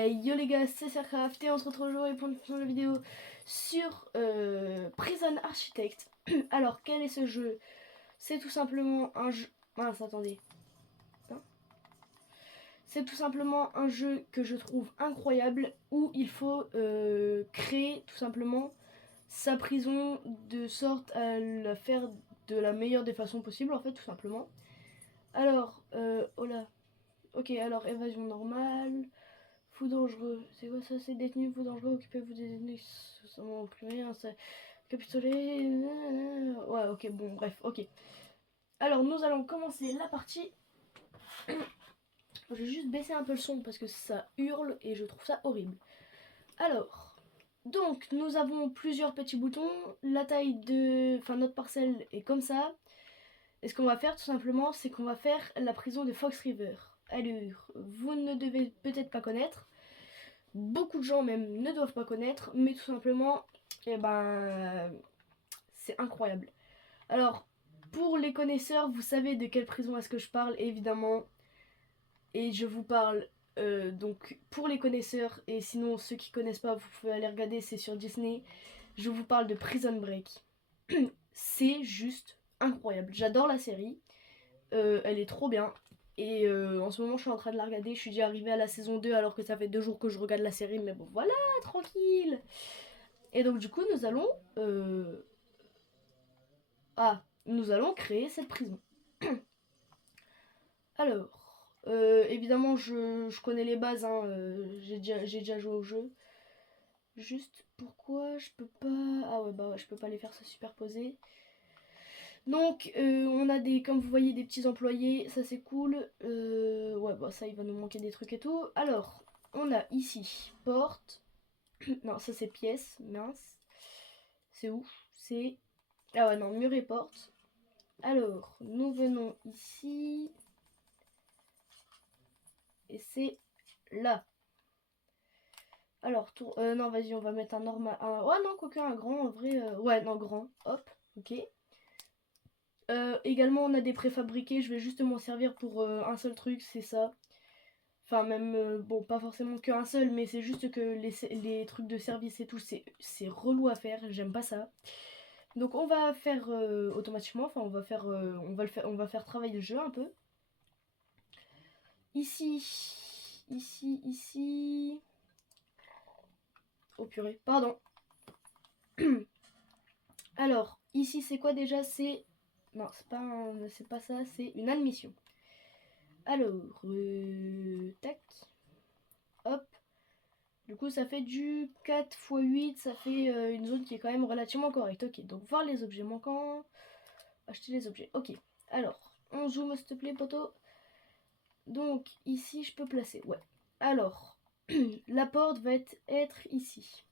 Hey yo les gars, c'est Sercraft et on se retrouve aujourd'hui pour une nouvelle vidéo sur Prison Architect. Alors, quel est ce jeu? C'est tout simplement un jeu... Mince, attendez. Hein, c'est tout simplement un jeu que je trouve incroyable où il faut créer tout simplement sa prison de sorte à la faire de la meilleure des façons possibles en fait, tout simplement. Alors, oh là. Ok, alors évasion normale... Fou dangereux, c'est quoi ça? C'est détenu, fou dangereux, occupez-vous des détenus sans plumer, capitulé. Ouais, ok, bon, bref, ok. Alors, nous allons commencer la partie. Je vais juste baisser un peu le son parce que ça hurle et je trouve ça horrible. Alors, donc, nous avons plusieurs petits boutons. La taille de. Enfin, notre parcelle est comme ça. Et ce qu'on va faire, tout simplement, c'est qu'on va faire la prison de Fox River. Allure, vous ne devez peut-être pas connaître. Beaucoup de gens même ne doivent pas connaître, mais tout simplement, eh ben, c'est incroyable. Alors, pour les connaisseurs, vous savez de quelle prison est-ce que je parle, évidemment. Et je vous parle, donc, pour les connaisseurs, et sinon, ceux qui connaissent pas, vous pouvez aller regarder, c'est sur Disney. Je vous parle de Prison Break. C'est juste incroyable. J'adore la série. Elle est trop bien. Et en ce moment, je suis en train de la regarder. Je suis déjà arrivée à la saison 2 alors que ça fait 2 jours que je regarde la série. Mais bon, voilà, tranquille. Et donc, du coup, nous allons... nous allons créer cette prison. Alors, évidemment, je connais les bases. Hein, j'ai déjà joué au jeu. Juste, pourquoi je peux pas... Ah ouais, bah ouais, je peux pas les faire se superposer. Donc, on a des, comme vous voyez, des petits employés, ça c'est cool. Ouais, bah ça, il va nous manquer des trucs et tout. Alors, on a ici porte. Non, ça c'est pièce, mince. C'est où? C'est... Ah ouais, non, mur et porte. Alors, nous venons ici. Et c'est là. Alors, tour... non, vas-y, on va mettre un normal. Ouais, non, quoique un grand, en vrai. Ouais, non, grand. Hop, ok. Également, on a des préfabriqués. Je vais juste m'en servir pour un seul truc, c'est ça. Enfin, même, bon, pas forcément qu'un seul, mais c'est juste que les trucs de service et tout, c'est relou à faire. J'aime pas ça. Donc, on va faire automatiquement. Enfin, on va faire, on va faire travailler le jeu un peu. Ici, ici. Oh purée, pardon. Alors, ici, c'est quoi déjà? C'est... Non, c'est pas ça, c'est une admission. Alors, tac, hop. Du coup, ça fait du 4 x 8, ça fait une zone qui est quand même relativement correcte. Ok, donc voir les objets manquants. Acheter les objets, ok. Alors, on zoome s'il te plaît, poteau. Donc, ici, je peux placer, ouais. Alors, la porte va être ici.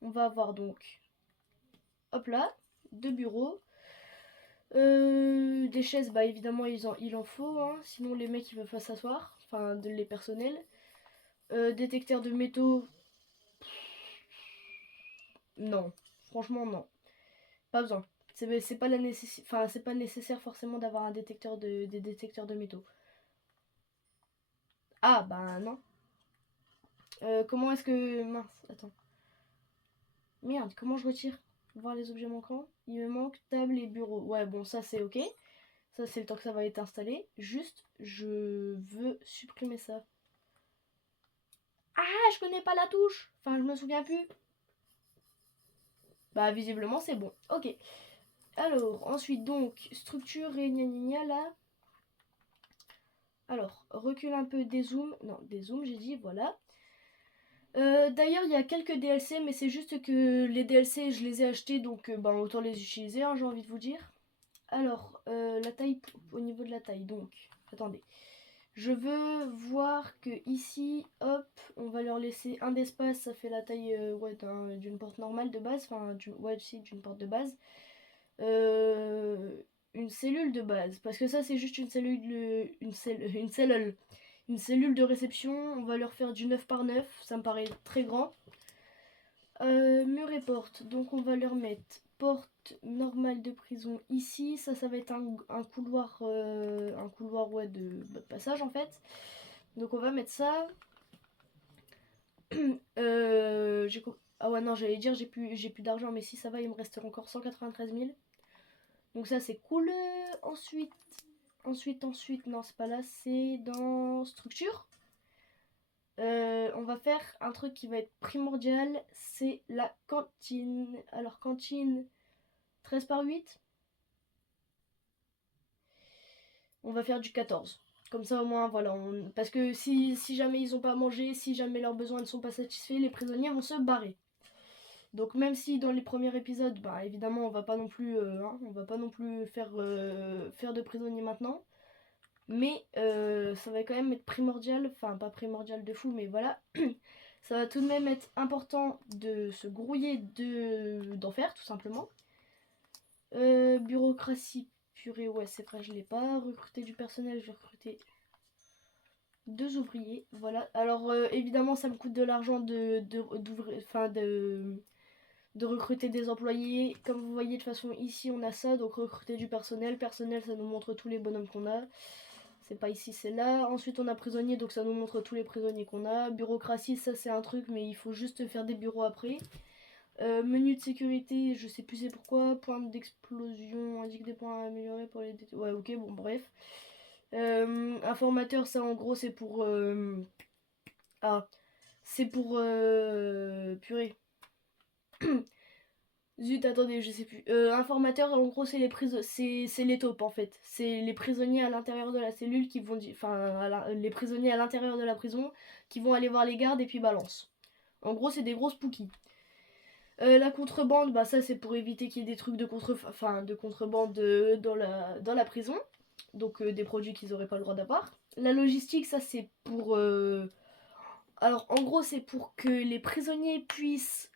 On va avoir donc, hop là, 2 bureaux. Des chaises, bah évidemment il en faut, hein, sinon les mecs ils peuvent pas s'asseoir, enfin les personnels. Détecteur de métaux, non, franchement non, pas besoin. C'est pas c'est pas nécessaire forcément d'avoir un des détecteurs de métaux. Ah bah non. Comment est-ce que... Mince, attends. Merde, comment je retire? Voir les objets manquants. Il me manque table et bureau. Ouais bon ça c'est ok. Ça c'est le temps que ça va être installé. Juste, je veux supprimer ça. Ah, je connais pas la touche. Enfin, je me souviens plus. Bah, visiblement, c'est bon. Ok. Alors, ensuite, donc, structure et gna gna gna là. Alors, recule un peu, dézoom. Non, dézoom, j'ai dit, voilà. D'ailleurs, il y a quelques DLC, mais c'est juste que les DLC, je les ai achetés, donc ben, autant les utiliser, hein, j'ai envie de vous dire. Alors, la taille, au niveau de la taille, donc, attendez. Je veux voir que ici, hop, on va leur laisser un d'espace, ça fait la taille ouais, d'une porte normale de base, enfin, ouais, si, d'une porte de base. Une cellule de base, parce que ça c'est juste une cellule, une cellule de réception. On va leur faire du 9 par 9, ça me paraît très grand. Mur et porte, donc on va leur mettre porte normale de prison ici. Ça va être un couloir ouais, de passage en fait. Donc on va mettre ça. Ah ouais non j'allais dire j'ai plus d'argent mais si ça va il me reste encore 193 000. Donc ça c'est cool. Ensuite, non c'est pas là, c'est dans structure. On va faire un truc qui va être primordial, c'est la cantine. Alors cantine 13 par 8. On va faire du 14. Comme ça au moins voilà, parce que si jamais ils ont pas mangé, si jamais leurs besoins ne sont pas satisfaits, les prisonniers vont se barrer. Donc même si dans les premiers épisodes, bah évidemment on va pas non plus, on va pas non plus faire de prisonniers maintenant, mais ça va quand même être primordial, enfin pas primordial de fou, mais voilà, ça va tout de même être important de se grouiller d'en faire tout simplement. Bureaucratie purée, ouais c'est vrai je l'ai pas. Recruter du personnel, je vais recruter 2 ouvriers, voilà. Alors évidemment ça me coûte de l'argent de recruter des employés. Comme vous voyez de toute façon ici on a ça, donc recruter du personnel. Personnel ça nous montre tous les bonhommes qu'on a. C'est pas ici, c'est là. Ensuite on a prisonniers, donc ça nous montre tous les prisonniers qu'on a. Bureaucratie, ça c'est un truc, mais il faut juste faire des bureaux après. Menu de sécurité, je sais plus c'est pourquoi. Point d'explosion, indique des points à améliorer pour les... Ouais ok, bon bref. Informateur, ça en gros c'est pour... Ah, c'est pour... Purée. Zut, attendez, je sais plus. Informateur, en gros, c'est les taupes en fait. C'est les prisonniers à l'intérieur de la cellule qui vont, les prisonniers à l'intérieur de la prison qui vont aller voir les gardes et puis balance. En gros, c'est des grosses pookies. La contrebande, bah ça c'est pour éviter qu'il y ait des trucs de contrebande dans la prison. Donc des produits qu'ils auraient pas le droit d'avoir. La logistique, ça c'est pour alors en gros c'est pour que les prisonniers puissent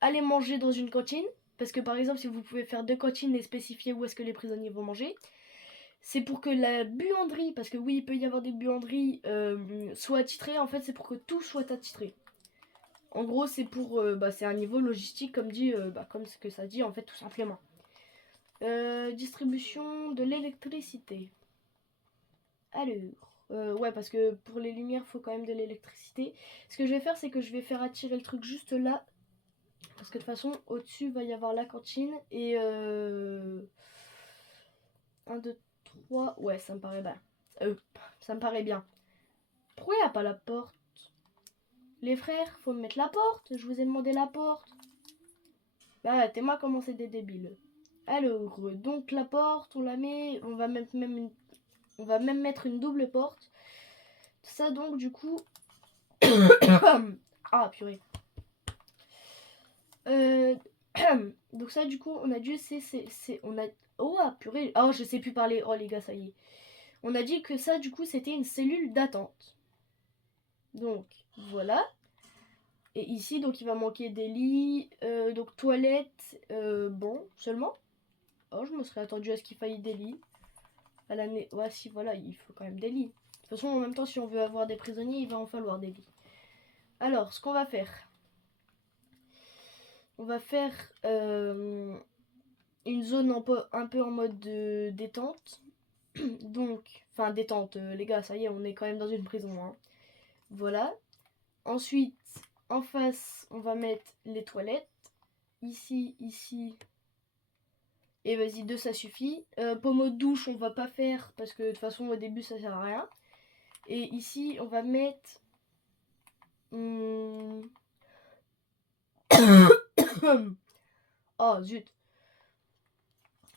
aller manger dans une cantine. Parce que par exemple si vous pouvez faire 2 cantines et spécifier où est-ce que les prisonniers vont manger. C'est pour que la buanderie, parce que oui il peut y avoir des buanderies, soit attitrée. En fait c'est pour que tout soit attitré. En gros c'est pour, c'est un niveau logistique comme dit, comme ce que ça dit en fait tout simplement. Distribution de l'électricité. Alors, ouais, parce que pour les lumières, il faut quand même de l'électricité. Ce que je vais faire, c'est que je vais faire attirer le truc juste là. Parce que de toute façon, au-dessus, va y avoir la cantine. Et 1, 2, 3. Ouais, ça me paraît bien. Ça me paraît bien. Pourquoi il n'y a pas la porte? Les frères, faut me mettre la porte. Je vous ai demandé la porte. Bah, t'es-moi comment c'est des débiles. Alors, donc la porte, on la met. On va même mettre une double porte. Ça donc du coup... Ah purée. Donc ça du coup on a dû on a... Oh ah, purée. Oh je sais plus parler. Oh les gars ça y est. On a dit que ça du coup c'était une cellule d'attente. Donc voilà. Et ici donc il va manquer des lits. Donc toilettes. Bon seulement. Oh je me serais attendu à ce qu'il faille des lits. À l'année. Ouais si voilà il faut quand même des lits. De toute façon en même temps si on veut avoir des prisonniers il va en falloir des lits. Alors ce qu'on va faire. On va faire une zone un peu en mode de détente. Donc, enfin détente, les gars, ça y est, on est quand même dans une prison. Hein. Voilà. Ensuite, en face, on va mettre les toilettes. Ici, ici. Et vas-y, 2 ça suffit. Pommeau de douche, on va pas faire parce que de toute façon, au début, ça sert à rien. Et ici, on va mettre... Oh, zut.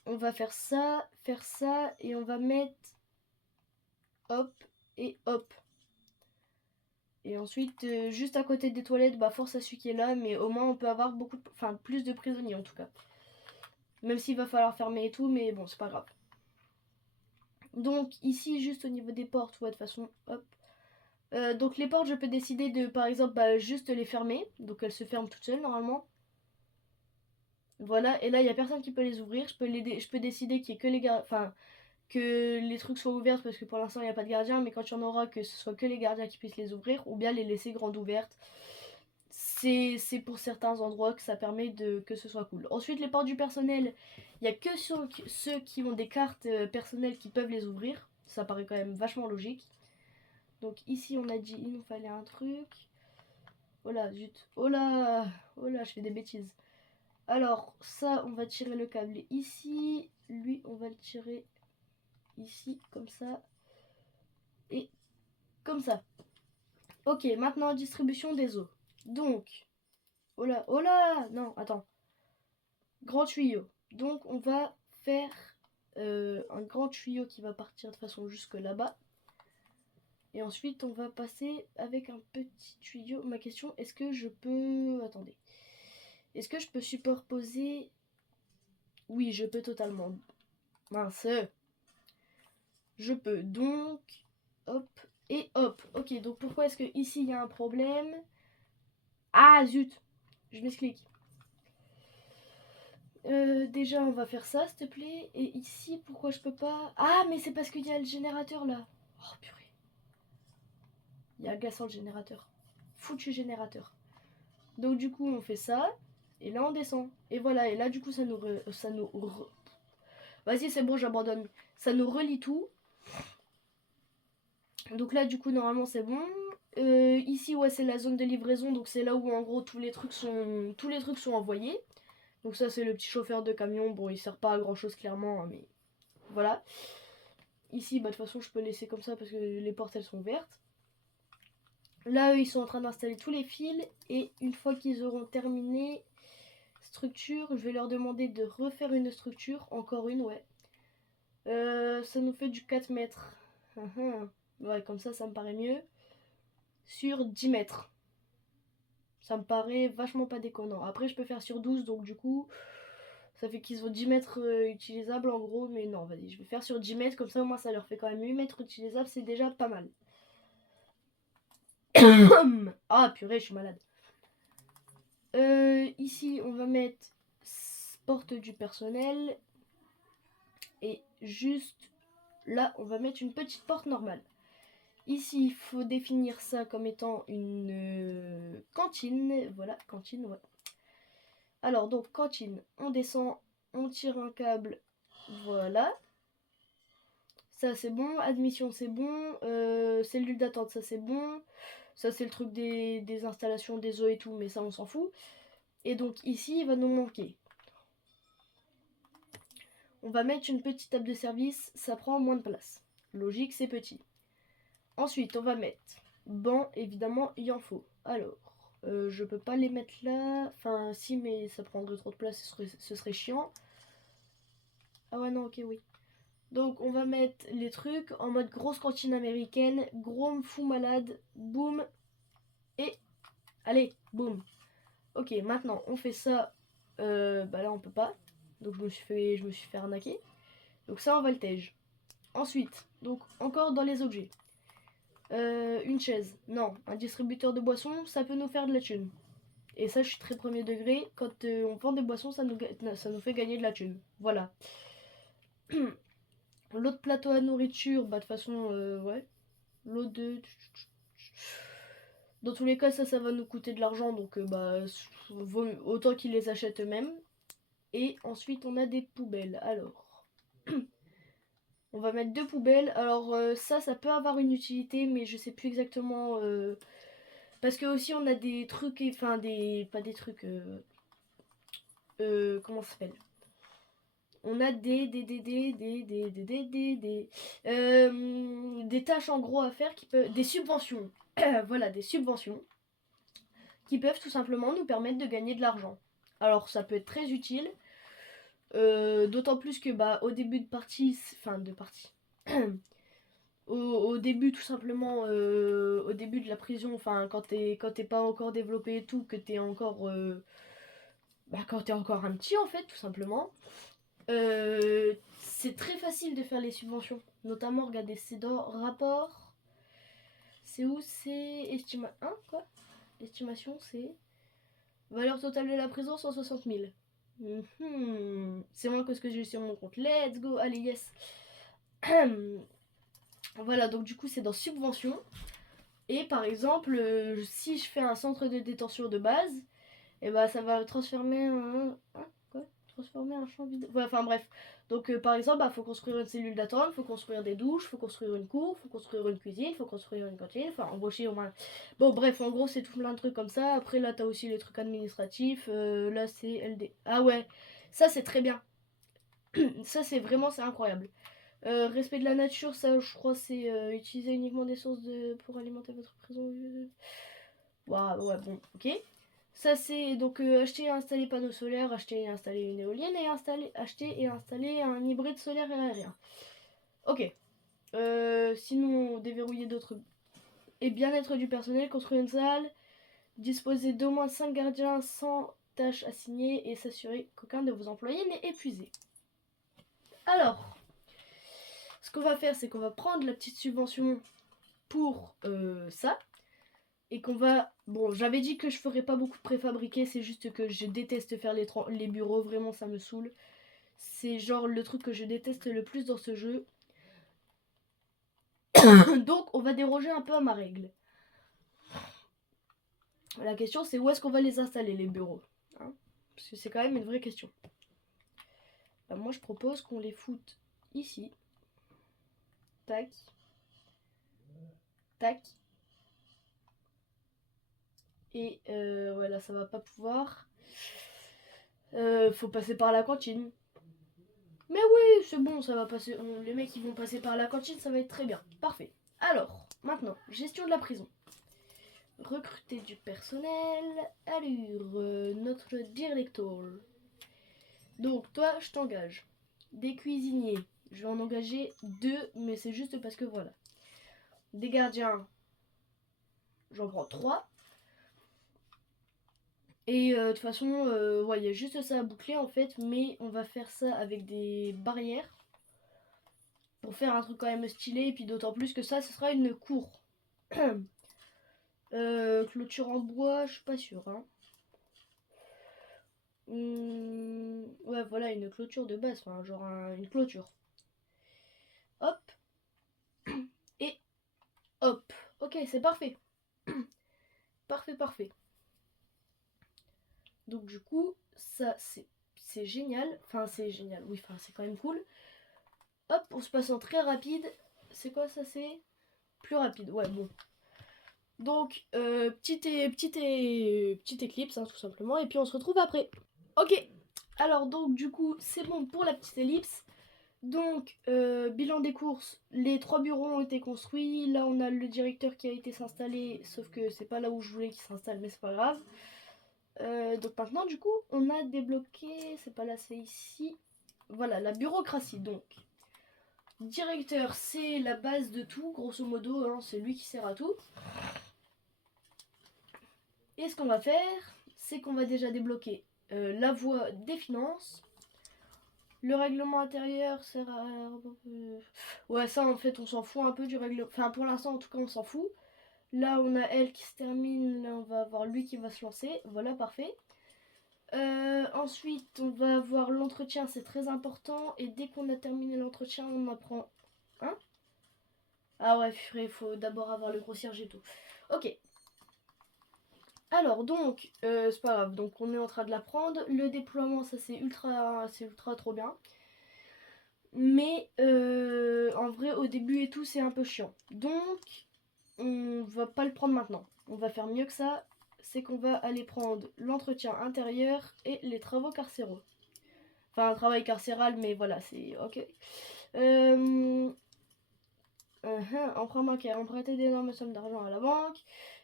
On va faire ça, et on va mettre... Hop, et hop. Et ensuite, juste à côté des toilettes, bah force à celui qui est là, mais au moins on peut avoir plus de prisonniers en tout cas. Même s'il va falloir fermer et tout, mais bon, c'est pas grave. Donc ici, juste au niveau des portes, ouais, de toute façon, hop. Donc les portes, je peux décider de, par exemple, juste les fermer. Donc elles se ferment toutes seules normalement. Voilà, et là, il n'y a personne qui peut les ouvrir. Je peux décider qu'il n'y ait que les gardiens, enfin, que les trucs soient ouverts parce que pour l'instant, il n'y a pas de gardien. Mais quand il y en aura, que ce soit que les gardiens qui puissent les ouvrir ou bien les laisser grandes ouvertes. C'est pour certains endroits que ça permet que ce soit cool. Ensuite, les portes du personnel, il n'y a que ceux qui ont des cartes personnelles qui peuvent les ouvrir. Ça paraît quand même vachement logique. Donc ici on a dit il nous fallait un truc. Oh là, zut. Oh là, je fais des bêtises. Alors ça, on va tirer le câble ici. Lui, on va le tirer ici, comme ça. Et comme ça. Ok, maintenant distribution des eaux. Donc, oh là, non, attends. Grand tuyau. Donc on va faire un grand tuyau qui va partir de façon jusque là-bas. Et ensuite on va passer avec un petit tuyau. Ma question, est-ce que je peux... Attendez. Est-ce que je peux superposer... Oui, je peux totalement. Mince. Je peux donc... Hop. Et hop. Ok, donc pourquoi est-ce que ici il y a un problème? Ah zut. Je m'explique. Déjà on va faire ça s'il te plaît. Et ici pourquoi je peux pas... Ah mais c'est parce qu'il y a le générateur là. Oh purée. Il est agaçant le générateur. Foutu générateur. Donc du coup on fait ça. Et là on descend. Et voilà. Et là du coup ça nous... Vas-y c'est bon j'abandonne. Ça nous relie tout. Donc là du coup normalement c'est bon. Ici ouais c'est la zone de livraison. Donc c'est là où en gros tous les trucs sont envoyés. Donc ça c'est le petit chauffeur de camion. Bon il sert pas à grand chose clairement. Hein, mais voilà. Ici bah de toute façon je peux laisser comme ça parce que les portes elles sont vertes. Là eux ils sont en train d'installer tous les fils. Et une fois qu'ils auront terminé structure, je vais leur demander de refaire une structure. Encore une ouais. Ça nous fait du 4 mètres. Ouais comme ça me paraît mieux. Sur 10 mètres. Ça me paraît vachement pas déconnant. Après, je peux faire sur 12, donc du coup, ça fait qu'ils ont 10 mètres utilisables en gros. Mais non, vas-y, je vais faire sur 10 mètres. Comme ça, au moins, ça leur fait quand même 8 mètres utilisables. C'est déjà pas mal. Ah, purée, je suis malade. Ici, on va mettre porte du personnel. Et juste là, on va mettre une petite porte normale. Ici, il faut définir ça comme étant une cantine. Voilà, cantine, ouais. Alors, donc, cantine, on descend, on tire un câble, voilà. Ça, c'est bon. Admission, c'est bon. Cellule d'attente, ça, c'est bon. Ça, c'est le truc des installations, des eaux et tout, mais ça, on s'en fout. Et donc, ici, il va nous manquer. On va mettre une petite table de service, ça prend moins de place. Logique, c'est petit. Ensuite, on va mettre banc, évidemment, il en faut. Alors, je peux pas les mettre là. Enfin, si, mais ça prendrait trop de place, ce serait chiant. Ah ouais, non, ok, oui. Donc, on va mettre les trucs en mode grosse cantine américaine, gros fou malade, boum, et allez, boum. Ok, maintenant, on fait ça. Bah là, on peut pas. Donc, je me suis fait arnaquer. Donc, ça, on va le tège. Ensuite, donc, encore dans les objets. Une chaise. Non, un distributeur de boissons, ça peut nous faire de la thune. Et ça, je suis très premier degré. Quand on vend des boissons, ça nous fait gagner de la thune. Voilà. L'autre plateau à nourriture, bah de toute façon, ouais. L'autre de... Dans tous les cas, ça va nous coûter de l'argent. Donc, bah, autant qu'ils les achètent eux-mêmes. Et ensuite, on a des poubelles. Alors... On va mettre 2 poubelles. Alors ça peut avoir une utilité, mais je sais plus exactement. Parce que aussi on a des trucs, enfin pas des trucs. Comment ça s'appelle? On a des tâches en gros à faire qui peuvent, des subventions. Voilà, des subventions qui peuvent tout simplement nous permettre de gagner de l'argent. Alors ça peut être très utile. D'autant plus que bah au début de partie, au début tout simplement, au début de la prison, enfin quand t'es pas encore développé et tout, que t'es encore quand t'es encore un petit en fait tout simplement, c'est très facile de faire les subventions. Notamment regardez, c'est dans rapport, c'est où, c'est estimation, c'est valeur totale de la prison 160 000. C'est moins que ce que j'ai sur mon compte. Let's go, allez yes. Voilà, donc du coup c'est dans subvention. Et par exemple, si je fais un centre de détention de base, et bah ça va transformer un... Hein, quoi, transformer un champ vide. Ouais, enfin bref. Donc par exemple, faut construire une cellule d'attente, faut construire des douches, faut construire une cour, faut construire une cuisine, faut construire une cantine, enfin embaucher au moins. Bon bref, en gros c'est tout plein de trucs comme ça. Après là t'as aussi les trucs administratifs. Là c'est LD. Ah ouais, ça c'est très bien. Ça c'est vraiment c'est incroyable. Respect de la nature, ça je crois c'est utiliser uniquement des sources pour alimenter votre prison. Waouh, ouais bon, ok. Ça c'est donc acheter et installer panneaux solaires, acheter et installer une éolienne et acheter et installer un hybride solaire et aérien. Ok. Sinon, déverrouiller d'autres. Et bien-être du personnel, construire une salle, disposer d'au moins 5 gardiens sans tâches assignées et s'assurer qu'aucun de vos employés n'est épuisé. Alors, ce qu'on va faire, c'est qu'on va prendre la petite subvention pour ça. Et qu'on va... Bon, j'avais dit que je ferais pas beaucoup de préfabriqués, c'est juste que je déteste faire les bureaux, vraiment ça me saoule. C'est genre le truc que je déteste le plus dans ce jeu. Donc on va déroger un peu à ma règle. La question c'est où est-ce qu'on va les installer les bureaux, hein, parce que c'est quand même une vraie question. Bah, moi je propose qu'on les foute ici. Tac. Tac. Et voilà, ça va pas pouvoir. Faut passer par la cantine. Mais oui, c'est bon, ça va passer. Les mecs ils vont passer par la cantine, ça va être très bien. Parfait. Alors, maintenant, gestion de la prison. Recruter du personnel. Allure, notre directeur. Donc, toi, je t'engage. Des cuisiniers. Je vais en engager 2, mais c'est juste parce que voilà. Des gardiens. J'en prends 3. Et de toute façon, ouais, il y a juste ça à boucler en fait, mais on va faire ça avec des barrières pour faire un truc quand même stylé, et puis d'autant plus que ça, ce sera une cour. Clôture en bois, je suis pas sûre. Hein. Ouais, voilà, une clôture de base, enfin, genre une clôture. Hop. Et hop. Ok, c'est parfait. Parfait, parfait. Donc du coup, ça c'est génial. Enfin, c'est génial. Oui, enfin, c'est quand même cool. Hop, on se passe en très rapide. C'est quoi ça, c'est plus rapide. Ouais, bon. Donc, petite éclipse, hein, tout simplement. Et puis on se retrouve après. Ok. Alors, donc, du coup, c'est bon pour la petite ellipse. Donc, bilan des courses. Les 3 bureaux ont été construits. Là, on a le directeur qui a été s'installer. Sauf que c'est pas là où je voulais qu'il s'installe, mais c'est pas grave. Donc maintenant, du coup, on a débloqué. C'est pas là, c'est ici. Voilà, la bureaucratie. Donc, directeur, c'est la base de tout, grosso modo. Hein, c'est lui qui sert à tout. Et ce qu'on va faire, c'est qu'on va déjà débloquer la voie des finances. Le règlement intérieur sert à... Ouais, ça en fait on s'en fout un peu du règlement. Enfin pour l'instant en tout cas on s'en fout. Là on a elle qui se termine, là on va avoir lui qui va se lancer. Voilà, parfait. Ensuite on va avoir l'entretien, c'est très important. Et dès qu'on a terminé l'entretien on apprend... Hein? Ah ouais, il faut d'abord avoir le grossier et tout. Ok. Alors donc, c'est pas grave, donc on est en train de l'apprendre. Le déploiement, ça c'est ultra trop bien. Mais en vrai, au début et tout, c'est un peu chiant. Donc, on va pas le prendre maintenant. On va faire mieux que ça. C'est qu'on va aller prendre l'entretien intérieur et les travaux carcéraux. Enfin, un travail carcéral, mais voilà, c'est ok. Emprunt bancaire, emprunter d'énormes sommes d'argent à la banque,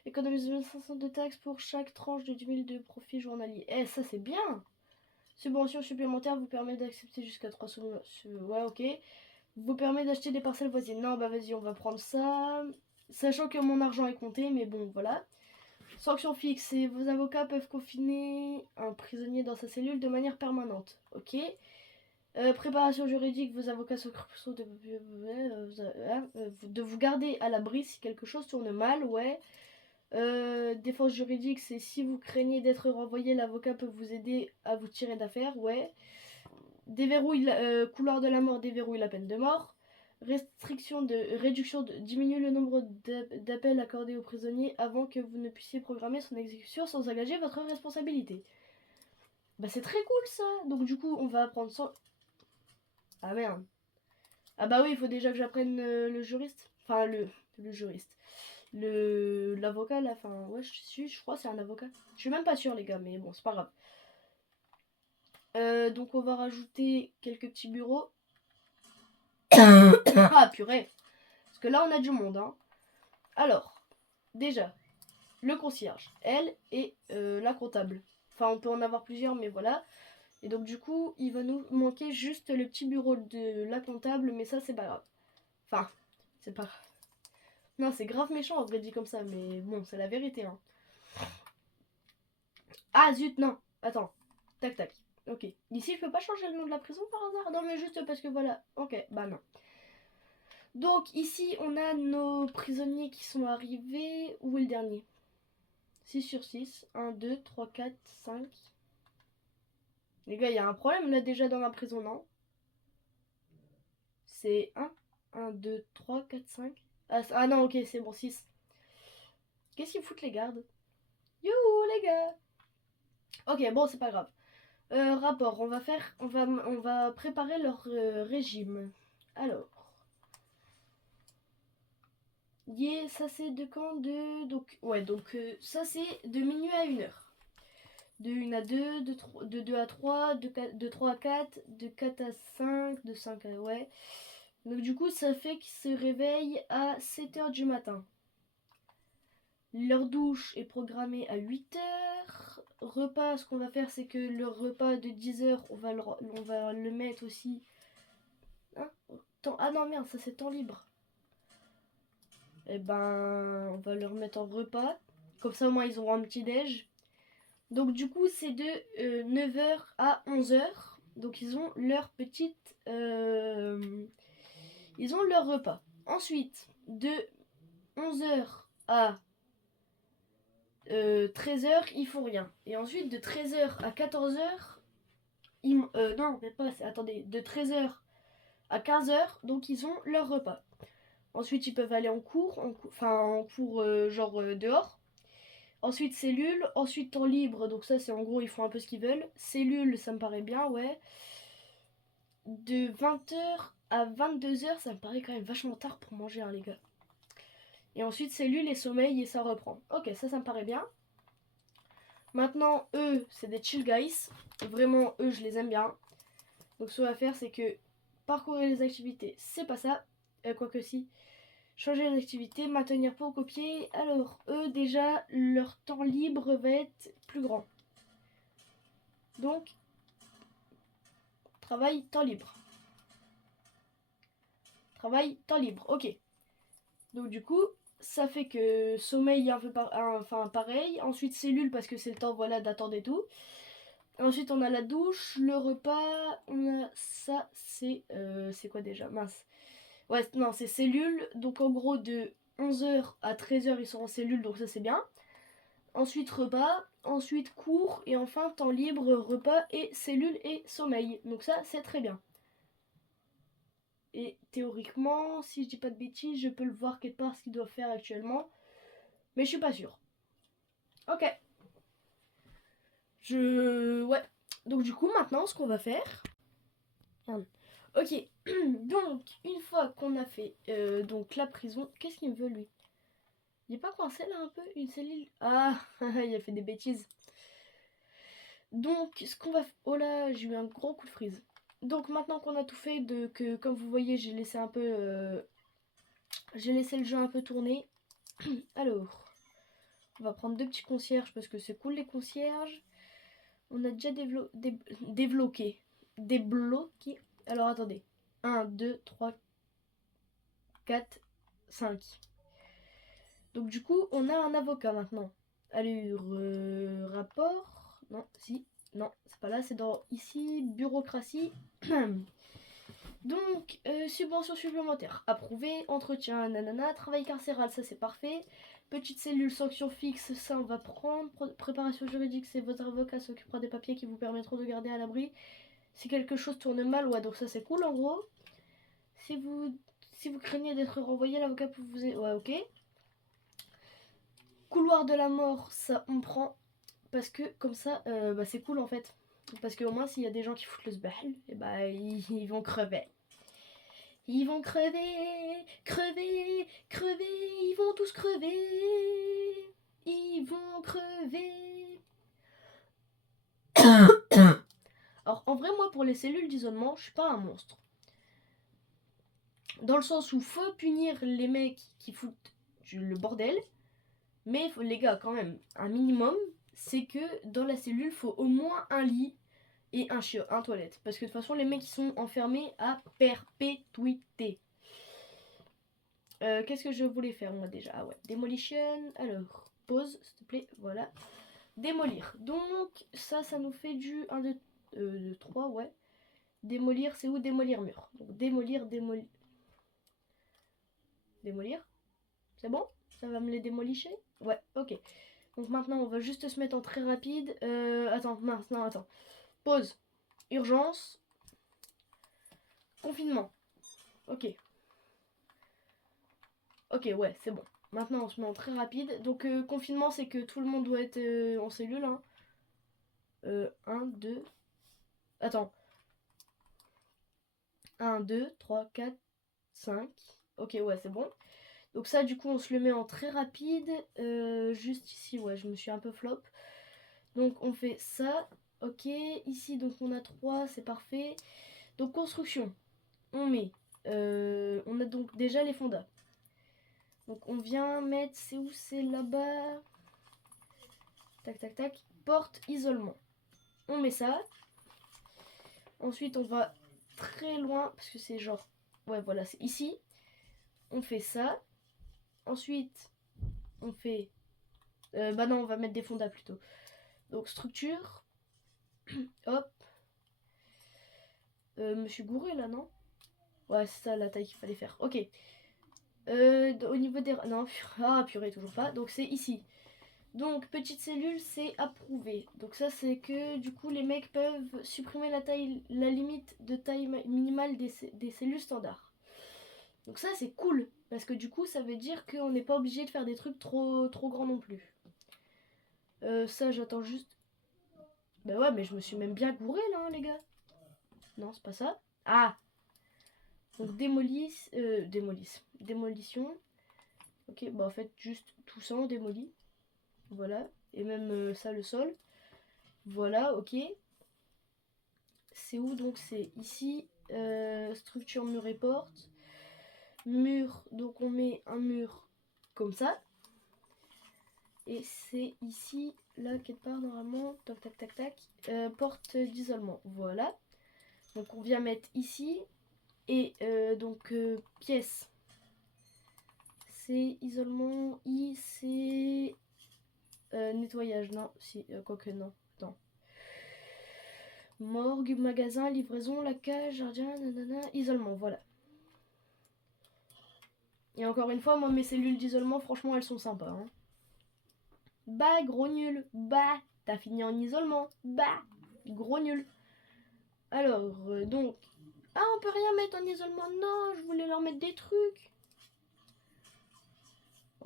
économiser 1500 de taxes pour chaque tranche de 10 000 de profit journalier. Eh, ça c'est bien. Subvention supplémentaire vous permet d'accepter jusqu'à 3 sommes. Ouais, ok. Vous permet d'acheter des parcelles voisines. Non, bah vas-y, on va prendre ça. Sachant que mon argent est compté, mais bon, voilà. Sanction fixe, vos avocats peuvent confiner un prisonnier dans sa cellule de manière permanente. Ok. Préparation juridique, vos avocats s'occuperont de vous garder à l'abri si quelque chose tourne mal, ouais. Défense juridique, c'est si vous craignez d'être renvoyé, l'avocat peut vous aider à vous tirer d'affaire, ouais. Couloir de la mort, déverrouille la peine de mort. Réduction de diminue le nombre d'appels accordés aux prisonniers avant que vous ne puissiez programmer son exécution sans engager votre responsabilité. Bah c'est très cool ça. Donc du coup on va apprendre sans... Ah merde. Ah bah oui, il faut déjà que j'apprenne le juriste. Enfin, le juriste. L'avocat, là. Enfin, ouais, je crois que c'est un avocat. Je suis même pas sûre, les gars, mais bon, c'est pas grave. Donc, on va rajouter quelques petits bureaux. Ah, purée. Parce que là, on a du monde, hein. Alors, déjà, le concierge, elle, et la comptable. Enfin, on peut en avoir plusieurs, mais voilà. Et donc, du coup, il va nous manquer juste le petit bureau de la comptable, mais ça, c'est pas grave. Enfin, c'est pas grave. Non, c'est grave méchant, en vrai, dit comme ça, mais bon, c'est la vérité, hein. Ah, zut, non. Attends. Tac, tac. Ok. Ici, je peux pas changer le nom de la prison par hasard? Non, mais juste parce que voilà. Ok, bah non. Donc, ici, on a nos prisonniers qui sont arrivés. Où est le dernier? 6 sur 6. 1, 2, 3, 4, 5. Les gars, il y a un problème là déjà dans ma prison, non? C'est 1, 2, 3, 4, 5. Ah non, ok, c'est bon, 6. Qu'est-ce qu'ils foutent les gardes? Youhou, les gars! Ok, bon, c'est pas grave. Rapport, on va préparer leur régime. Alors, yeah, ça c'est de quand donc ouais, donc ça c'est de minuit à 1h. De 1 à 2, de 2 à 3, de 3 à 4, de 4 à 5, de 5 à ouais. Donc du coup, ça fait qu'ils se réveillent à 7h du matin. Leur douche est programmée à 8h. Repas, ce qu'on va faire, c'est que le repas de 10h, on va le mettre aussi. Hein? Ah non, merde, ça c'est temps libre. Eh ben, on va leur mettre en repas. Comme ça, au moins, ils auront un petit déj. Donc, du coup, c'est de 9h à 11h. Donc, ils ont leur petite... ils ont leur repas. Ensuite, de 11h à 13h, ils font rien. Et ensuite, de 13h à 14h, non, mais pas, attendez, de 13h à 15h, donc ils ont leur repas. Ensuite, ils peuvent aller en cours, en cours genre dehors. Ensuite, cellule. Ensuite, temps libre. Donc ça, c'est en gros, ils font un peu ce qu'ils veulent. Cellule, ça me paraît bien, ouais. De 20h à 22h, ça me paraît quand même vachement tard pour manger, hein, les gars. Et ensuite, cellule et sommeil, et ça reprend. Ok, ça me paraît bien. Maintenant, eux, c'est des chill guys. Vraiment, eux, je les aime bien. Donc, ce qu'on va faire, c'est que parcourir les activités, c'est pas ça. Quoique si. Changer les activités, maintenir pour copier. Alors, eux, déjà, leur temps libre va être plus grand. Donc, travail, temps libre. Travail, temps libre, ok. Donc, du coup, ça fait que sommeil, un peu pareil. Ensuite, cellule, parce que c'est le temps, voilà, d'attendre et tout. Ensuite, on a la douche, le repas. On a ça, c'est quoi déjà? Mince. Ouais, non, c'est cellule. Donc, en gros, de 11h à 13h, ils sont en cellule, donc ça, c'est bien. Ensuite repas, ensuite cours et enfin temps libre, repas et cellule et sommeil. Donc ça c'est très bien. Et théoriquement, si je dis pas de bêtises, je peux le voir quelque part ce qu'ils doivent faire actuellement. Mais je suis pas sûre. Ok. Ouais. Donc du coup maintenant ce qu'on va faire. Ok. Donc une fois qu'on a fait donc la prison, qu'est-ce qu'il me veut lui? Il est pas coincé là un peu? Une cellule? Ah, il a fait des bêtises. Donc, ce qu'on va... Oh là, j'ai eu un gros coup de frise. Donc, maintenant qu'on a tout fait, que comme vous voyez, j'ai laissé un peu... j'ai laissé le jeu un peu tourner. Alors, on va prendre deux petits concierges parce que c'est cool les concierges. On a déjà débloqué. Débloqué. Alors, attendez. 1, 2, 3, 4, 5. Donc, du coup, on a un avocat maintenant. Allure, rapport. Non, si. Non, c'est pas là, c'est dans ici, bureaucratie. Donc, subvention supplémentaire, approuvé, entretien, nanana, travail carcéral, ça c'est parfait. Petite cellule sanction fixe, ça on va prendre. Préparation juridique, c'est votre avocat s'occupera des papiers qui vous permettront de garder à l'abri. Si quelque chose tourne mal, ouais, donc ça c'est cool en gros. Si vous craignez d'être renvoyé, l'avocat peut vous... Ouais, ok. Couloir de la mort, ça on prend. Parce que comme ça, bah, c'est cool en fait. Parce qu'au moins s'il y a des gens qui foutent le sbal, et bah ils vont crever. Ils vont crever, crever, crever, ils vont tous crever. Ils vont crever. Alors en vrai, moi pour les cellules d'isolement, je suis pas un monstre. Dans le sens où faut punir les mecs qui foutent le bordel. Mais les gars, quand même, un minimum, c'est que dans la cellule, faut au moins un lit et un toilette. Parce que de toute façon, les mecs, ils sont enfermés à perpétuité. Qu'est-ce que je voulais faire, moi, déjà? Ah ouais, demolition. Alors, pause, s'il te plaît, voilà. Démolir. Donc, ça nous fait du 1, 2, 3, ouais. Démolir, c'est où? Démolir mur. Donc, démolir. Démolir. C'est bon? Ça va me les démolicher? Ouais, ok. Donc maintenant, on va juste se mettre en très rapide. Attends, mince, non, attends. Pause. Urgence. Confinement. Ok. Ok, ouais, c'est bon. Maintenant, on se met en très rapide. Donc, confinement, c'est que tout le monde doit être en cellule. Hein. 1, 2. Attends. 1, 2, 3, 4, 5. Ok, ouais, c'est bon. Donc ça, du coup, on se le met en très rapide. Juste ici, ouais, je me suis un peu flop. Donc, on fait ça. Ok, ici, donc on a 3, c'est parfait. Donc, construction. On met... on a donc déjà les fondas. Donc, on vient mettre... C'est où? C'est là-bas. Tac, tac, tac. Porte isolement. On met ça. Ensuite, on va très loin. Parce que c'est genre... Ouais, voilà, c'est ici. On fait ça. Ensuite, on fait... bah non, on va mettre des fondas plutôt. Donc, structure. Hop. Me suis gouré là, non? Ouais, c'est ça la taille qu'il fallait faire. Ok. Au niveau des... Non, ah, purée, toujours pas. Donc, c'est ici. Donc, petite cellule, c'est approuvé. Donc ça, c'est que du coup, les mecs peuvent supprimer la limite de taille minimale des cellules standards. Donc ça, c'est cool. Parce que du coup, ça veut dire qu'on n'est pas obligé de faire des trucs trop grands non plus. Ça, j'attends juste... Bah ouais, mais je me suis même bien gouré là, hein, les gars. Non, c'est pas ça. Ah! Donc démolition. Ok, bah en fait, juste tout ça, on démolit. Voilà. Et même ça, le sol. Voilà, ok. C'est où? Donc c'est ici. Structure mur et porte. Mur, donc on met un mur comme ça. Et c'est ici, là, quelque part normalement. Tac, tac, tac, tac. Porte d'isolement. Voilà. Donc on vient mettre ici. Et donc pièce. C'est isolement. I, c'est nettoyage. Non, si, quoique non. Attends. Morgue, magasin, livraison, la cage, jardin, nanana, isolement, voilà. Et encore une fois, moi, mes cellules d'isolement, franchement, elles sont sympas. Hein. Bah, gros nul. Bah, t'as fini en isolement. Bah, gros nul. Alors, donc... Ah, on peut rien mettre en isolement. Non, je voulais leur mettre des trucs.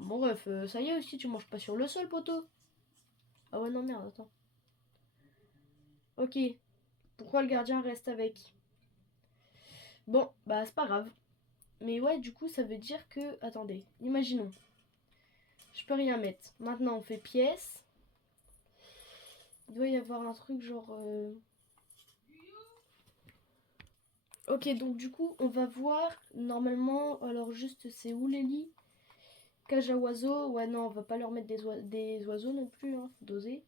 Bon, bref, ça y est aussi, tu manges pas sur le sol, poteau. Ah ouais, non, merde, attends. Ok. Pourquoi le gardien reste avec? Bon, bah, c'est pas grave. Mais ouais, du coup, ça veut dire que... Attendez, imaginons. Je peux rien mettre. Maintenant, on fait pièce. Il doit y avoir un truc genre... Ok, donc du coup, on va voir normalement... Alors juste, c'est où les lits? Cage à oiseaux. Ouais, non, on va pas leur mettre des oiseaux non plus. Hein, faut doser.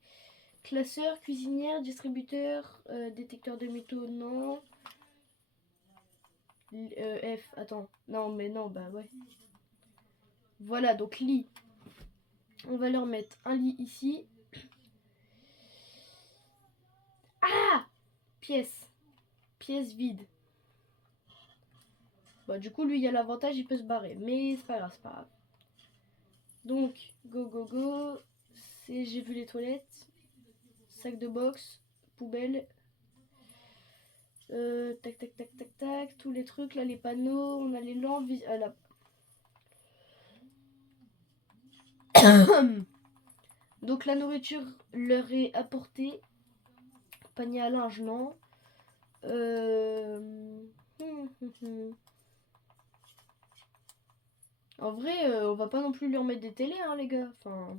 Classeur, cuisinière, distributeur, détecteur de métaux, non. F, attends. Non, mais non, bah ouais. Voilà, donc lit. On va leur mettre un lit ici. Ah! Pièce. Pièce vide. Bah, du coup, lui, il y a l'avantage, il peut se barrer. Mais c'est pas grave, c'est pas grave. Donc, go, go, go. J'ai vu les toilettes. Sac de box. Poubelle. Tac, tac, tac, tac, tac. Tous les trucs, là, les panneaux. On a les lampes. Donc, la nourriture leur est apportée. Panier à linge, non. En vrai, on va pas non plus lui remettre des télés, hein, les gars. Enfin,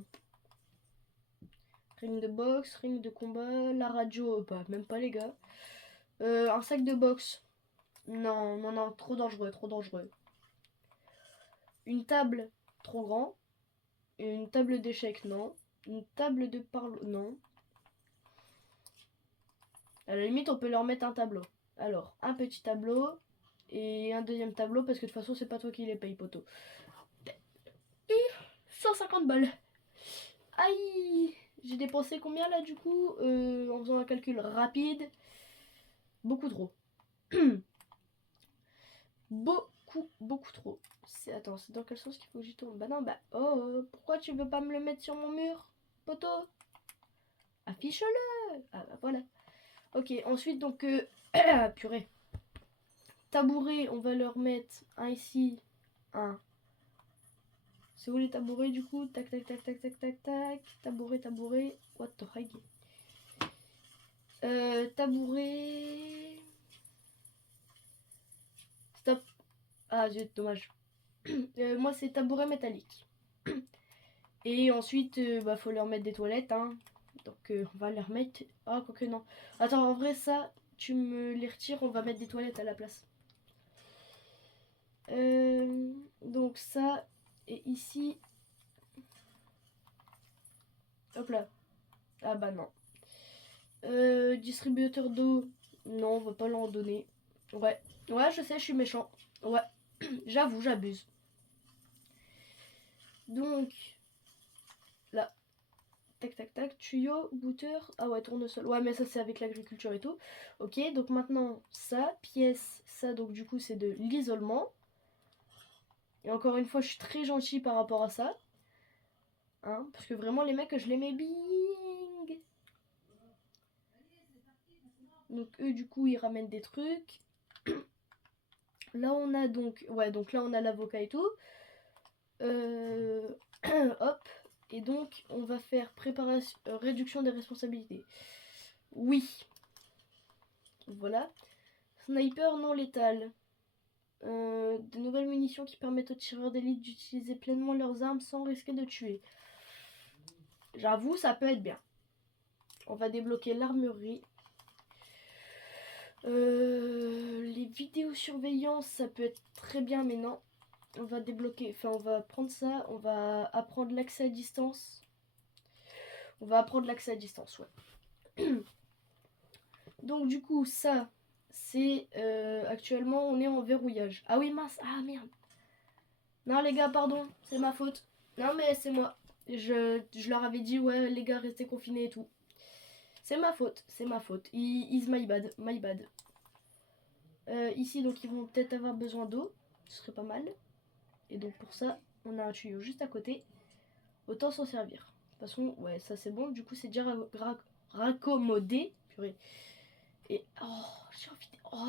ring de boxe, ring de combat, la radio, bah, même pas, les gars. Un sac de boxe. Non, non, non, trop dangereux, trop dangereux. Une table, trop grand. Une table d'échecs, non. Une table de parlo, non. À la limite, on peut leur mettre un tableau. Alors, un petit tableau et un deuxième tableau parce que de toute façon, c'est pas toi qui les paye, poteau. Et 150 balles. Aïe, j'ai dépensé combien là du coup en faisant un calcul rapide. Beaucoup trop. Beaucoup trop. Attends, c'est dans quel sens qu'il faut que j'y tourne? Bah non, bah oh, pourquoi tu veux pas me le mettre sur mon mur, poteau? Affiche-le. Ah bah voilà. Ok, ensuite donc purée. Tabouret, on va leur mettre un ici, un. C'est où les tabourets du coup? Tac tac tac tac tac tac tac. Tabouret. What the heck? Tabouret. Stop. Ah zut, dommage. Moi c'est tabouret métallique. Et ensuite, bah faut leur mettre des toilettes, hein. Donc on va les remettre. Ah quoique non. Attends, en vrai ça, tu me les retires, on va mettre des toilettes à la place. Donc ça, et ici. Hop là. Ah bah non. Distributeur d'eau. Non, on va pas l'en donner. Ouais. Ouais, je sais, je suis méchant. Ouais. J'avoue, j'abuse. Donc, là. Tac, tac, tac. Tuyau, goutteur. Ah ouais, tournesol. Ouais, mais ça, c'est avec l'agriculture et tout. Ok, donc maintenant, ça, pièce, ça, donc du coup, c'est de l'isolement. Et encore une fois, je suis très gentille par rapport à ça. Hein, parce que vraiment, les mecs, je les mets bing. Donc, eux, du coup, ils ramènent des trucs. Là, on a donc... Ouais, donc là, on a l'avocat et tout. Hop. Et donc, on va faire préparation, réduction des responsabilités. Oui. Voilà. Sniper non létal. De nouvelles munitions qui permettent aux tireurs d'élite d'utiliser pleinement leurs armes sans risquer de tuer. J'avoue, ça peut être bien. On va débloquer l'armurerie. Les vidéosurveillance, ça peut être très bien, mais non. On va débloquer, enfin on va prendre ça, on va apprendre l'accès à distance. On va apprendre l'accès à distance, ouais. Donc du coup, ça, c'est actuellement, on est en verrouillage. Ah oui, mince, ah merde. Non les gars, pardon, c'est ma faute. Non mais c'est moi. Je leur avais dit, ouais les gars, restez confinés et tout. C'est ma faute, c'est ma faute. Is my bad, my bad. Ici, donc ils vont peut-être avoir besoin d'eau. Ce serait pas mal. Et donc pour ça, on a un tuyau juste à côté. Autant s'en servir. De toute façon, ouais, ça c'est bon. Du coup, c'est déjà raccommodé. Purée. Et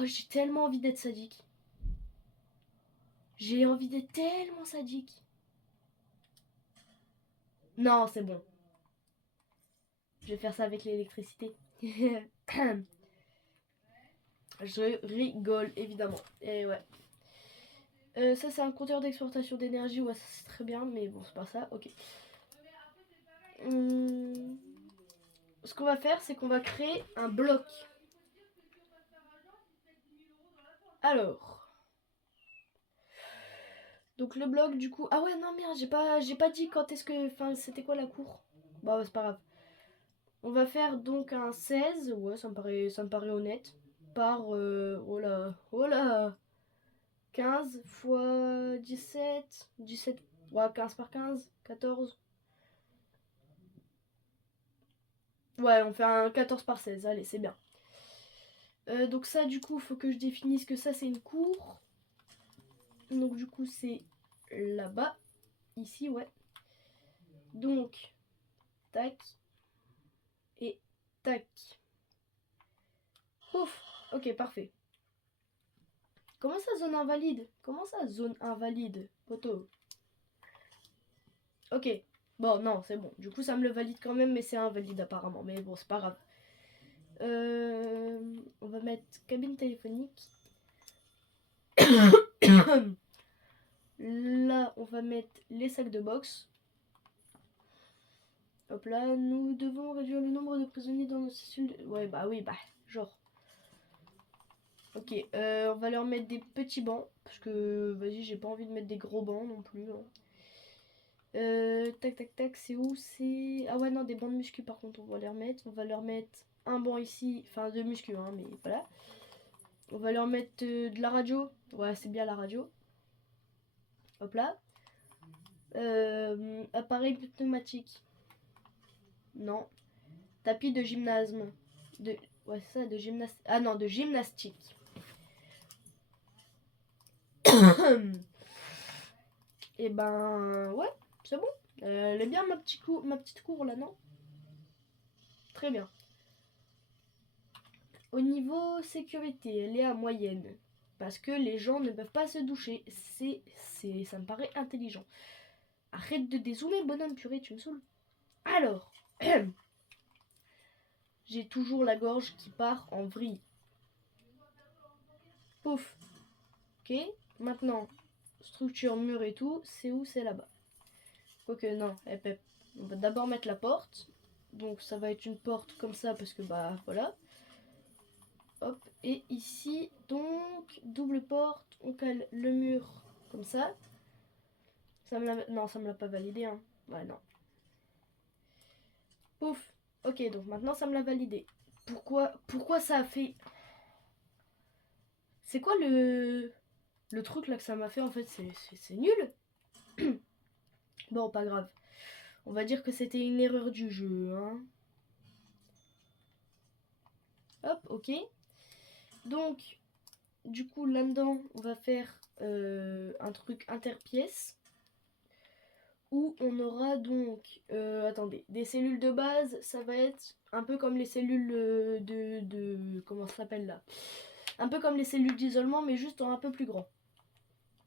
j'ai tellement envie d'être sadique. J'ai envie d'être tellement sadique. Non, c'est bon. Je vais faire ça avec l'électricité. Je rigole, évidemment. Et ouais. Ça, c'est un compteur d'exportation d'énergie. Ouais, ça c'est très bien, mais bon, c'est pas ça. Ok. Ce qu'on va faire, c'est qu'on va créer un bloc. Alors. Donc le bloc, du coup. Ah ouais, non, merde, j'ai pas dit quand est-ce que. Enfin, c'était quoi la cour. Bon, c'est pas grave. On va faire donc un 16. Ouais, ça me paraît honnête. Par. Oh là. 15 fois 17. 17. Ouais, 15 par 15. 14. Ouais, on fait un 14 par 16. Allez, c'est bien. Donc ça, du coup, faut que je définisse que ça, c'est une cour. Donc du coup, c'est là-bas. Ici, ouais. Donc, tac. Et tac. Ouf. Ok, parfait. Comment ça, zone invalide? Comment ça, zone invalide, poteau? Ok. Bon, non, c'est bon. Du coup, ça me le valide quand même, mais c'est invalide apparemment. Mais bon, c'est pas grave. On va mettre cabine téléphonique. Là, on va mettre les sacs de boxe. Hop là, nous devons réduire le nombre de prisonniers dans nos cellules. Ouais, bah oui, bah, genre. Ok, on va leur mettre des petits bancs. Parce que, vas-y, j'ai pas envie de mettre des gros bancs non plus. Hein. Tac, tac, tac, c'est où? C'est... Ah ouais, non, des bancs de muscu par contre, on va les remettre. On va leur mettre un banc ici, enfin de muscu, hein, mais voilà. On va leur mettre de la radio. Ouais, c'est bien la radio. Hop là. Appareil pneumatique. Non. Tapis de gymnasme. De... Ouais, c'est ça, de gymnastique. Ah non, de gymnastique. Et ben, ouais, c'est bon. Elle est bien ma petite cour là, non? Très bien. Au niveau sécurité, elle est à moyenne. Parce que les gens ne peuvent pas se doucher. Ça me paraît intelligent. Arrête de dézoomer, bonhomme, purée, tu me saoules. Alors, j'ai toujours la gorge qui part en vrille. Pouf. Ok. Maintenant, structure, mur et tout, c'est où? C'est là-bas. Quoique, non, on va d'abord mettre la porte. Donc, ça va être une porte comme ça parce que, bah, voilà. Hop, et ici, donc, double porte, on cale le mur comme ça. Non, ça me l'a pas validé, hein. Ouais, non. Pouf. Ok, donc maintenant, ça me l'a validé. Pourquoi ça a fait... C'est quoi le truc là que ça m'a fait, en fait? C'est nul. Bon, pas grave. On va dire que c'était une erreur du jeu, hein. Hop, ok. Donc, du coup, là-dedans, on va faire un truc interpièce. Où on aura donc, attendez, des cellules de base, ça va être un peu comme les cellules comment ça s'appelle là? Un peu comme les cellules d'isolement, mais juste en un peu plus grand.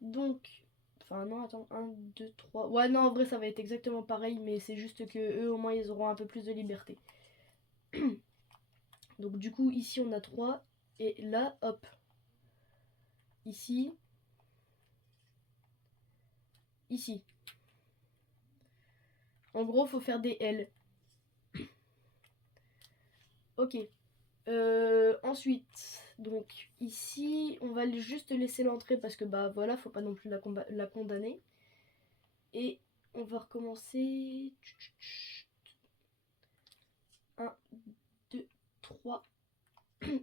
Donc, enfin non, attends, 1, 2, 3. Ouais, non, en vrai, ça va être exactement pareil, mais c'est juste que eux, au moins, ils auront un peu plus de liberté. Donc, du coup, ici, on a 3. Et là, hop. Ici. Ici. En gros, faut faire des L. Ok. Ensuite, donc ici, on va juste laisser l'entrée parce que bah voilà, faut pas non plus la condamner. Et on va recommencer. 1, 2, 3.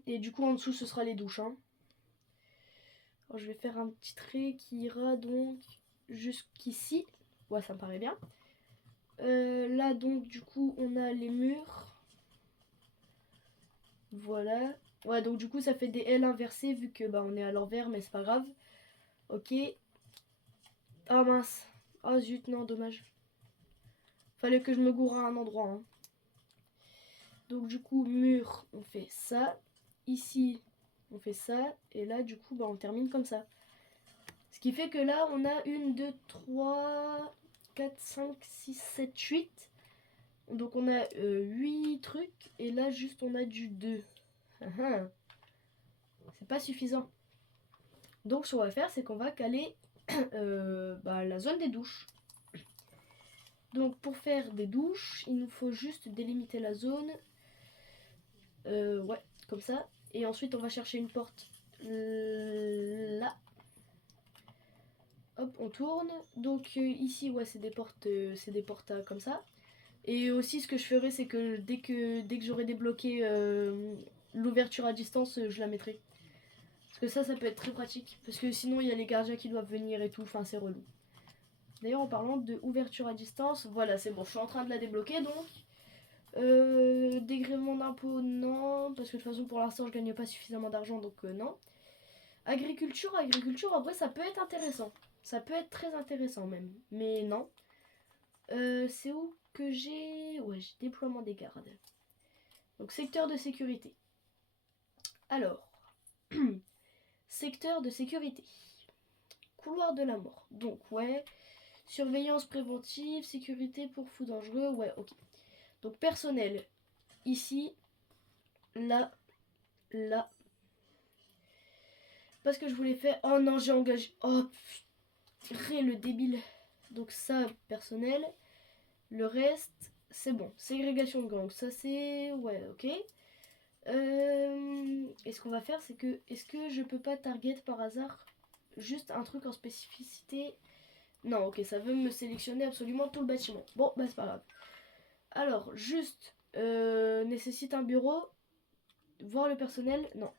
Et du coup, en dessous, ce sera les douches. Hein. Alors, je vais faire un petit trait qui ira donc jusqu'ici. Ouais, ça me paraît bien. Là, donc, du coup, on a les murs. Voilà. Ouais, donc du coup, ça fait des L inversées vu que bah on est à l'envers, mais c'est pas grave. Ok. Ah mince. Oh zut, non, dommage. Fallait que je me gourre à un endroit. Hein. Donc du coup, mur, on fait ça. Ici, on fait ça. Et là, du coup, bah, on termine comme ça. Ce qui fait que là, on a 1, 2, 3, 4, 5, 6, 7, 8. Donc on a 8 trucs. Et là, juste, on a du 2. C'est pas suffisant. Donc ce qu'on va faire, c'est qu'on va caler la zone des douches. Donc pour faire des douches, il nous faut juste délimiter la zone. Ouais, comme ça. Et ensuite on va chercher une porte là. Hop, on tourne. Donc ici, ouais, c'est des portes comme ça. Et aussi ce que je ferai, c'est que dès que j'aurai débloqué l'ouverture à distance, je la mettrai. Parce que ça peut être très pratique. Parce que sinon il y a les gardiens qui doivent venir et tout, enfin c'est relou. D'ailleurs, en parlant de ouverture à distance, voilà, c'est bon, je suis en train de la débloquer donc. Dégrèvement d'impôts, non, parce que de toute façon, pour l'instant, je gagne pas suffisamment d'argent, donc non. Agriculture, en vrai, ça peut être intéressant. Ça peut être très intéressant même, mais non. C'est où que j'ai... Ouais, j'ai déploiement des gardes. Donc, secteur de sécurité. Alors, secteur de sécurité. Couloir de la mort. Donc, ouais, surveillance préventive, sécurité pour fous dangereux, ouais, ok. Donc personnel, ici, là, parce que je voulais faire... Oh non, j'ai engagé... Oh le débile. Donc ça, personnel. Le reste, c'est bon. Ségrégation de gang, ça c'est... Ouais, ok. Et ce qu'on va faire, c'est que... Est-ce que je peux pas target par hasard juste un truc en spécificité? Non, ok, ça veut me sélectionner absolument tout le bâtiment. Bon, bah c'est pas grave. Alors, juste... nécessite un bureau. Voir le personnel. Non.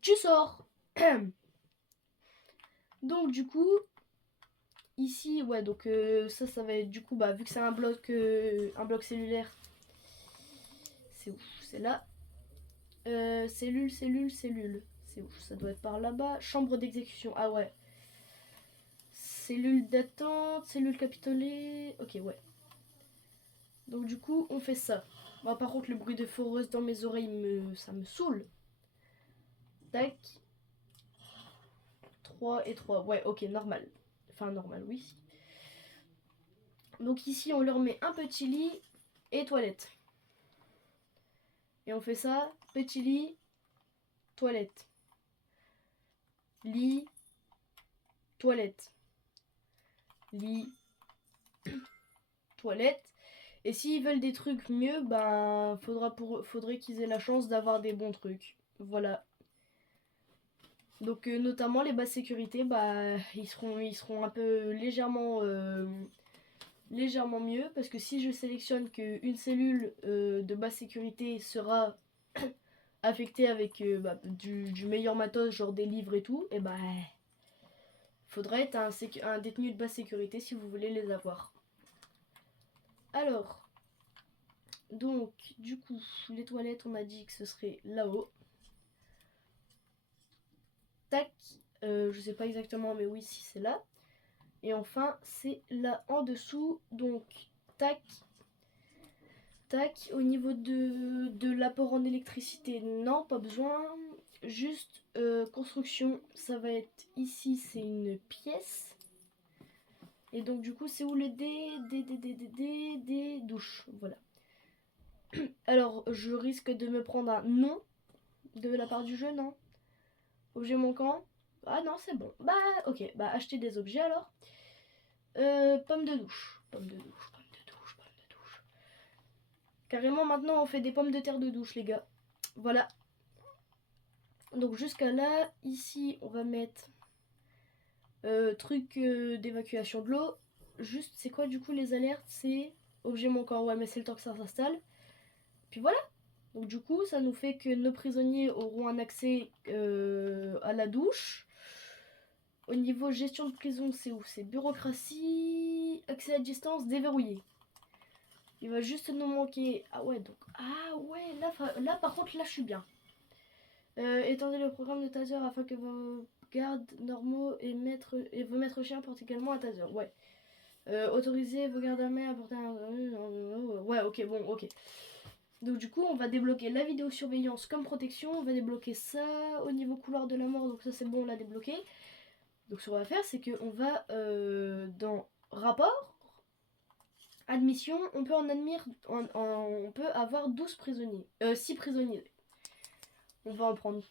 Tu sors. Donc du coup... Ici, ouais, donc ça va être du coup, bah vu que c'est un bloc cellulaire, c'est où? C'est là. Cellule. C'est où? Ça doit être par là-bas. Chambre d'exécution. Ah ouais. Cellule d'attente, cellule capitolée. Ok, ouais. Donc du coup, on fait ça. Bon, par contre, le bruit de foreuse dans mes oreilles, ça me saoule. Tac. 3 et 3. Ouais, ok, normal. Enfin, normal, oui. Donc ici, on leur met un petit lit et toilette. Et on fait ça, petit lit, toilette. Lit, toilette. Lit, toilette. Et s'ils veulent des trucs mieux, ben faudrait qu'ils aient la chance d'avoir des bons trucs. Voilà. Donc notamment les basses sécurités, bah ils seront un peu légèrement mieux, parce que si je sélectionne qu'une cellule de basse sécurité sera affectée avec du meilleur matos, genre des livres et tout, et bah faudrait être un détenu de basse sécurité si vous voulez les avoir. Alors, donc, du coup, les toilettes, on a dit que ce serait là-haut. Tac. Je sais pas exactement, mais oui, si c'est là. Et enfin, c'est là en dessous. Donc, tac. Tac. Au niveau de l'apport en électricité, non, pas besoin. Juste construction, ça va être ici, c'est une pièce. Et donc, du coup, c'est où le des douches. Voilà. Alors, je risque de me prendre un non de la part du jeu, non? Objet manquant. Ah non, c'est bon. Bah, ok. Bah, acheter des objets alors. Pommes de douche. Pommes de douche, pommes de douche, pommes de douche. Carrément, maintenant, on fait des pommes de terre de douche, les gars. Voilà. Donc, jusqu'à là, ici, on va mettre truc d'évacuation de l'eau. Juste, c'est quoi du coup les alertes? C'est objet manquant. Ouais, mais c'est le temps que ça s'installe. Puis voilà. Donc du coup, ça nous fait que nos prisonniers auront un accès à la douche. Au niveau gestion de prison, c'est où? C'est bureaucratie, accès à distance, déverrouillé. Il va juste nous manquer... Ah ouais, donc... Ah ouais, là par contre, là je suis bien. Étendez le programme de taser afin que vos gardes normaux et vos maîtres chiens portent également un taser. Ouais. Autorisez vos gardes armés à porter un... Ouais, ok, bon, ok. Donc du coup, on va débloquer la vidéosurveillance comme protection. On va débloquer ça au niveau couloir de la mort. Donc ça, c'est bon, on l'a débloqué. Donc ce qu'on va faire, c'est qu'on va dans rapport, admission, on peut on peut avoir 12 prisonniers. 6 prisonniers. On va en prendre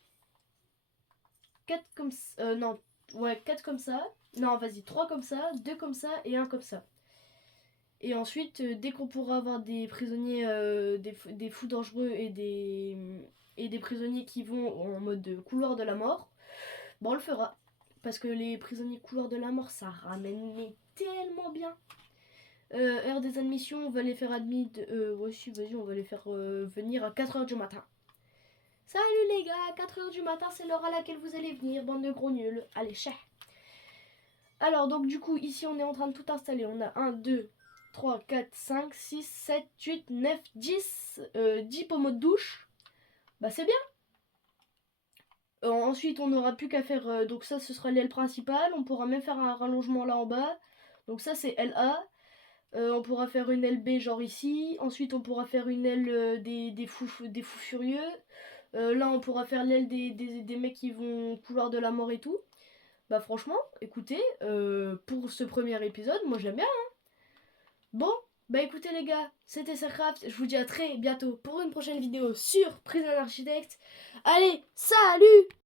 4 comme ça. Non, ouais, 4 comme ça. Non, vas-y, 3 comme ça, 2 comme ça et 1 comme ça. Et ensuite, dès qu'on pourra avoir des prisonniers, des fous dangereux et des prisonniers qui vont en mode couloir de la mort, bon, on le fera. Parce que les prisonniers couloir de la mort, ça ramène mais tellement bien. Heure des admissions, on va les faire ouais, si, vas-y, on va les faire venir à 4h du matin. Salut les gars, 4h du matin, c'est l'heure à laquelle vous allez venir, bande de gros nuls. Allez, chais. Alors, donc, du coup, ici, on est en train de tout installer. On a 1, 2, 3, 4, 5, 6, 7, 8, 9, 10. 10 pommeaux de douche. Bah, c'est bien. Ensuite, on n'aura plus qu'à faire... donc ça, ce sera l'aile principale. On pourra même faire un rallongement là en bas. Donc ça, c'est LA. On pourra faire une LB genre ici. Ensuite, on pourra faire une aile des fous furieux. Là, on pourra faire l'aile des mecs qui vont couloir de la mort et tout. Bah franchement, écoutez, pour ce premier épisode, moi j'aime bien. Hein. Bon, bah écoutez les gars, c'était Sarcraft. Je vous dis à très bientôt pour une prochaine vidéo sur Prison Architect. Allez, salut!